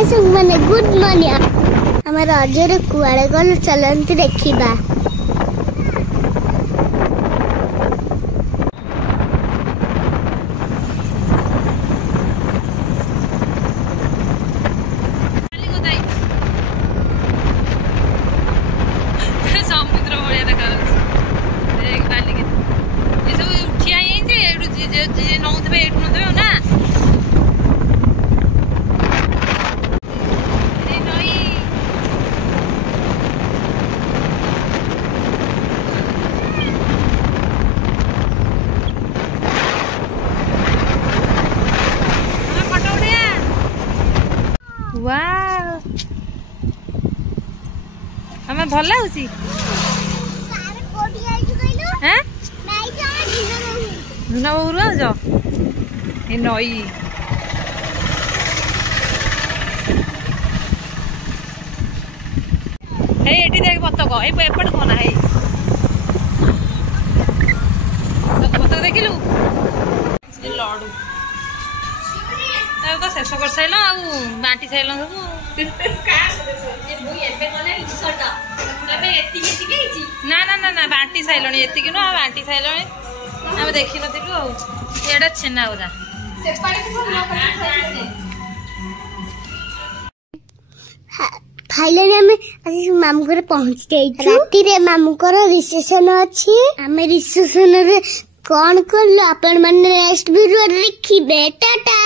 हाय मैंने good morning आम रजरे कुआड़े गलु चलती देखा समुद्र भाया देखा ये सब ठिया नौथे नौथे ना हमें भल लगुच नई एटी देख बतक एपट कौन है बतक देखिलु लड़ू तो शेष कर सार बांटी सार ना ना ना ना बांटी सारे ये नुह बांटी सारे आम देखी नु ये छेना गुरा फाइनली आम मामू घर पहुंची राति रे मामू को रिसेप्शन अच्छी आम रिसेप्शन रे कौन कर आपण मैंने नेक्स्ट वीडियो देखिए टाटा।